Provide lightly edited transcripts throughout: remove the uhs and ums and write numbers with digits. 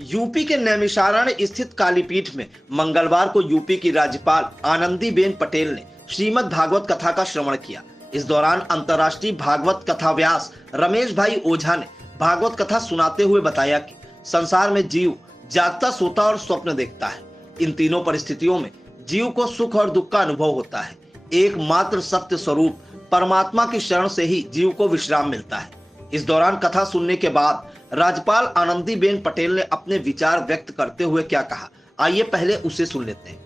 UP के नैमिषारण्य स्थित कालीपीठ में मंगलवार को यूपी की राज्यपाल आनंदीबेन पटेल ने श्रीमद् भागवत कथा का श्रवण किया। इस दौरान अंतर्राष्ट्रीय भागवत कथा व्यास रमेश भाई ओझा ने भागवत कथा सुनाते हुए बताया कि संसार में जीव जागता, सोता और स्वप्न देखता है। इन तीनों परिस्थितियों में जीव को सुख और दुख का अनुभव होता है। एकमात्र सत्य स्वरूप परमात्मा की शरण से ही जीव को विश्राम मिलता है। इस दौरान कथा सुनने के बाद राज्यपाल आनंदीबेन पटेल ने अपने विचार व्यक्त करते हुए क्या कहा, आइए पहले उसे सुन लेते हैं।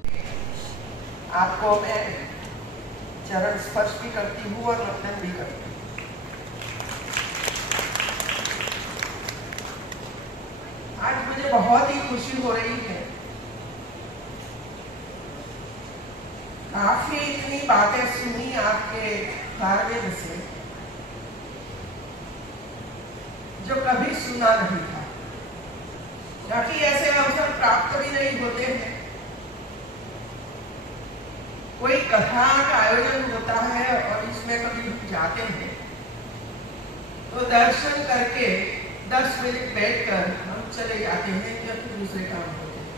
आपको मैं चरण स्पर्श भी करती हूँ और वंदन भी करती हूँ। आज मुझे बहुत ही खुशी हो रही है। काफी इतनी बातें सुनी आपके कार्य से जो कभी सुना नहीं था, ताकि ऐसे अवसर प्राप्त भी नहीं होते हैं। कोई कथा का आयोजन होता है और इसमें कभी जाते हैं तो दर्शन करके 10 मिनट बैठकर हम चले जाते हैं या फिर दूसरे काम होते हैं।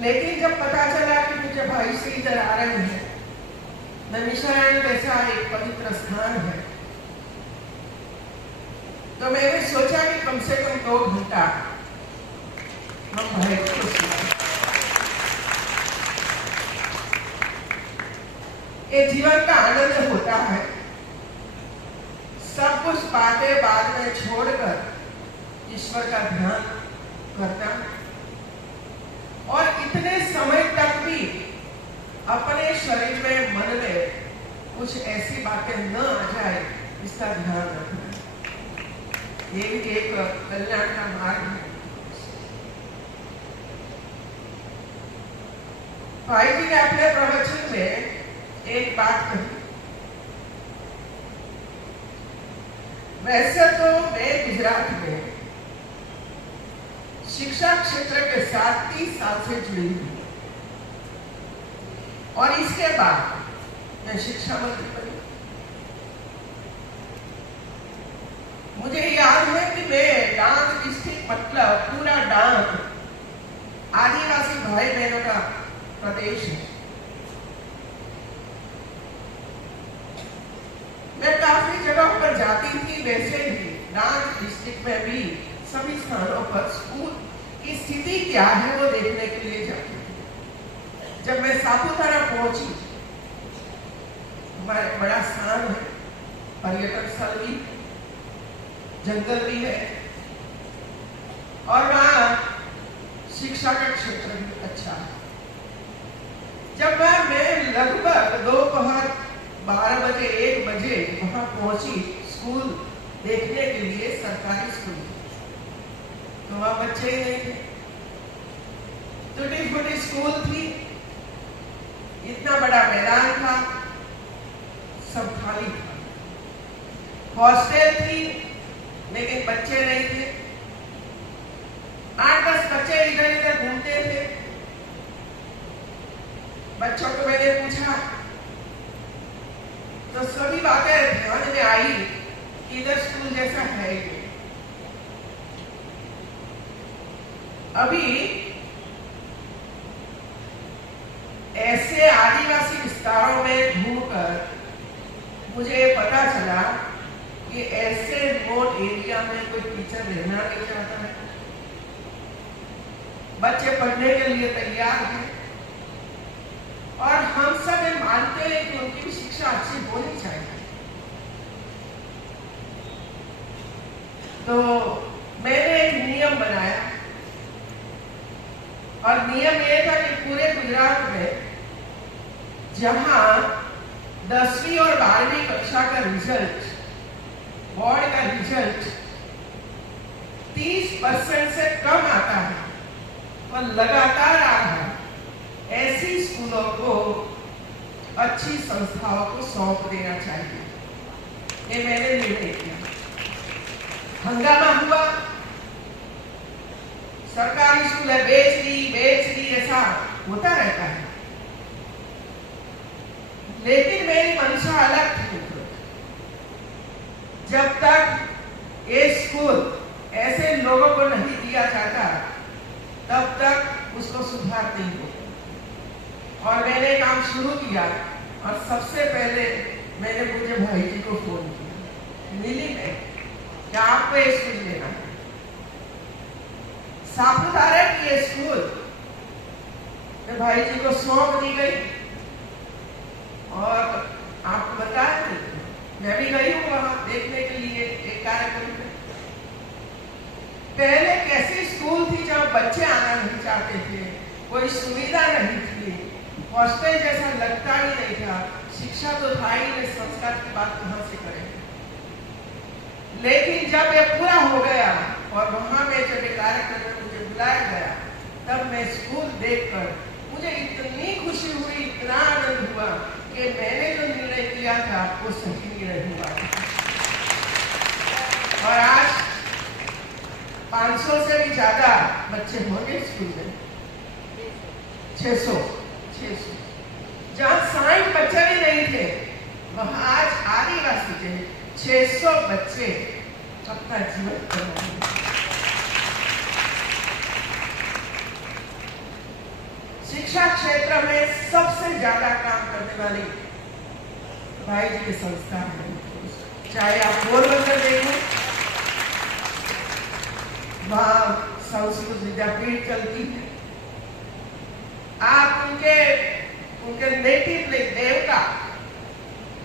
लेकिन जब पता चला कि मुझे भाई से इधर आ रहे हैं, नैमिषारण्य वैसा एक पवित्र स्थान है, तो मैंने सोचा कि कम से कम 2 घंटा हम भाई को सुनाएं। ये जीवन का आनंद होता है। सब कुछ बातें बाद में छोड़कर ईश्वर का ध्यान करना और इतने समय तक भी अपने शरीर में, मन में कुछ ऐसी बातें न आ जाए, इसका ध्यान रखना। ये भी एक कल्याण का मार्ग है। भाई जी ने अपने प्रवचन में एक बात कही। वैसे तो मैं गुजरात में शिक्षा क्षेत्र के साथ 30 साल से जुड़ी हूँ और इसके बाद मैं शिक्षा मंत्री बनी। मुझे याद है कि मैं डांग डिस्ट्रिक्ट, मतलब पूरा डांग आदिवासी भाई बहनों का प्रदेश है। मैं काफी जगह पर जाती थी। वैसे ही डांग डिस्ट्रिक्ट में भी सभी स्थानों पर स्कूल की स्थिति क्या है वो देखने के लिए जाती थी। जब मैं सापुतारा पहुंची, बड़ा स्थान है, पर्यटन स्थल भी, जंगल भी है और वहां शिक्षा का क्षेत्र भी अच्छा है। जब मैं लगभग दोपहर 12 बजे 1 बजे वहां पहुंची स्कूल देखने के लिए, सरकारी स्कूल, तो वहां बच्चे ही नहीं थे। टूटी फूटी स्कूल थी, इतना बड़ा मैदान था, सब खाली था। हॉस्टल थी लेकिन बच्चे नहीं थे। 8-10 बच्चे इधर उधर घूमते थे। बच्चों को मैंने पूछा तो सभी बातें ध्यान में आई कि इधर स्कूल जैसा है ही। अभी ऐसे आदिवासी विस्तारों में घूमकर मुझे पता चला कि ऐसे रिमोट एरिया में कोई टीचर रहना नहीं चाहता है। बच्चे पढ़ने के लिए तैयार हैं और हम सब ये मानते हैं कि उनकी शिक्षा अच्छी होनी चाहिए। तो मैंने एक नियम बनाया और नियम ये था कि पूरे गुजरात में जहां 10वीं और 12वीं कक्षा का रिजल्ट, बोर्ड का रिजल्ट 30% से कम आता है और लगातार आ रहा है, ऐसी स्कूलों को, अच्छी संस्थाओं को सौंप देना चाहिए। ये मैंने निर्णय किया। हंगामा हुआ, सरकारी स्कूलें बेच दी, ऐसा होता रहता है। लेकिन मेरी मंशा अलग थी। जब तक ये स्कूल ऐसे किया जाता तब तक उसको सुधार नहीं होता। और मैंने काम शुरू किया और सबसे पहले मैंने मुझे भाई जी को फोन किया, मिली में क्या आपको ये स्कूल लेना है? सापुतारा की ये स्कूल मैं भाई जी को सौंप दी गई और आपको बताया मैं भी गई हूँ वहां देखने के लिए एक कार्यक्रम में। पहले कैसी स्कूल थी जहाँ बच्चे आना नहीं चाहते थे, कोई सुविधा नहीं थी, हॉस्टल जैसा लगता ही नहीं था, शिक्षा तो था ही नहीं, संस्कार की बात कहाँ से करें। लेकिन जब ये पूरा हो गया और वहां में जब ये कार्यक्रम में मुझे बुलाया गया तब मैं स्कूल देखकर मुझे इतनी खुशी हुई, इतना आनंद हुआ कि मैंने जो निर्णय किया था वो सही निर्णय हुआ। और आज 500 से भी ज्यादा बच्चे होंगे स्कूल में, 600 जहाँ 60 बच्चे भी नहीं थे वहां आज आदिवासी के 600 बच्चे अपना जीवन कर रहे हैं। शिक्षा क्षेत्र में सबसे ज्यादा काम करने वाली भाई जी की संस्था है, चाहे आप पोरबंदर देखो, वहां संस्कृत विद्यापीठ चलती है, आप उनके नेटिव प्लेस देवका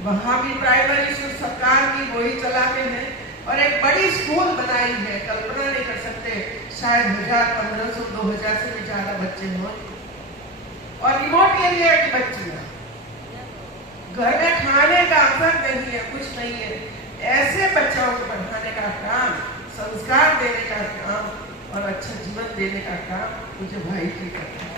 वहां भी प्राइमरी स्कूल सरकार की वही चलाते हैं और एक बड़ी स्कूल बनाई है, कल्पना नहीं कर सकते, शायद 1000, 1500, 2000 से भी ज्यादा बच्चे होंगे। और रिमोट एरिया की बच्चियां, घर में खाने का अवसर नहीं है, कुछ नहीं है, ऐसे बच्चों को पढ़ाने का काम, संस्कार देने का काम और अच्छा जीवन देने का काम मुझे भाई जी करता है।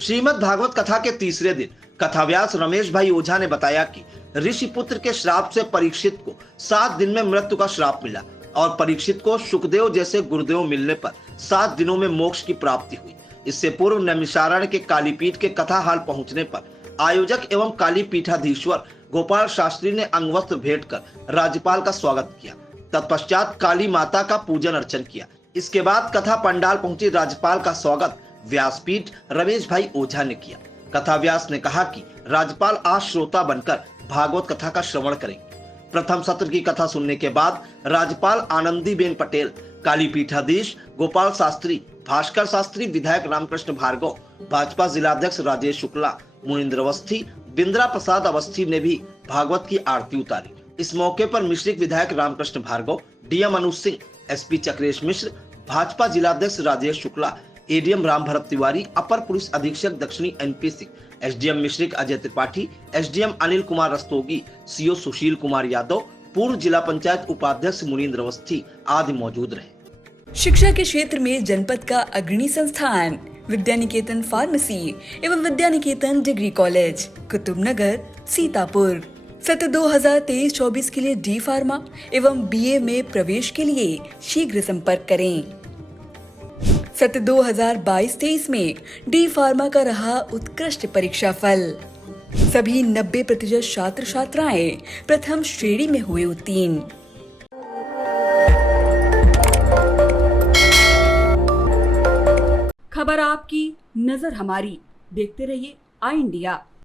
श्रीमद् भागवत कथा के तीसरे दिन कथाव्यास रमेश भाई ओझा ने बताया कि ऋषि पुत्र के श्राप से परीक्षित को 7 दिन में मृत्यु का श्राप मिला और परीक्षित को सुखदेव जैसे गुरुदेव मिलने पर 7 दिनों में मोक्ष की प्राप्ति हुई। इससे पूर्व नैमिषारण्य के कालीपीठ के कथा हाल पहुंचने पर आयोजक एवं काली पीठाधीश्वर गोपाल शास्त्री ने अंगवस्त्र भेंट कर राज्यपाल का स्वागत किया। तत्पश्चात काली माता का पूजन अर्चन किया। इसके बाद कथा पंडाल पहुंची राज्यपाल का स्वागत व्यासपीठ रमेश भाई ओझा ने किया। कथा व्यास ने कहा कि राज्यपाल आज श्रोता बनकर भागवत कथा का श्रवण करेंगे। प्रथम सत्र की कथा सुनने के बाद राज्यपाल आनंदीबेन पटेल, काली पीठाधीश गोपाल शास्त्री, भास्कर शास्त्री, विधायक रामकृष्ण भार्गव, भाजपा जिलाध्यक्ष राजेश शुक्ला, मुनीन्द्र अवस्थी, बिंद्रा प्रसाद अवस्थी ने भी भागवत की आरती उतारी। इस मौके पर मिश्रिक विधायक रामकृष्ण भार्गव, डीएम अनुज सिंह, एसपी चक्रेश मिश्र, भाजपा जिलाध्यक्ष राजेश शुक्ला, एडीएम राम भरत तिवारी, अपर पुलिस अधीक्षक दक्षिणी NP Singh, SDM Misrikh Ajay Tripathi, SDM Anil Kumar Rastogi, CO Sushil Kumar Yadav, पूर्व जिला पंचायत उपाध्यक्ष मुनीन्द्र अवस्थी आदि मौजूद रहे। शिक्षा के क्षेत्र में जनपद का अग्रणी संस्थान विद्यानिकेतन फार्मेसी एवं विद्यानिकेतन डिग्री कॉलेज, कुतुबनगर, सीतापुर। सत्र 2023-24 के लिए डी फार्मा एवं बीए में प्रवेश के लिए शीघ्र संपर्क करें। सत्र 2022-23 में डी फार्मा का रहा उत्कृष्ट परीक्षा फल। सभी 90% छात्र छात्राएं प्रथम श्रेणी में हुए उत्तीर्ण। खबर आपकी, नजर हमारी। देखते रहिए आई इंडिया।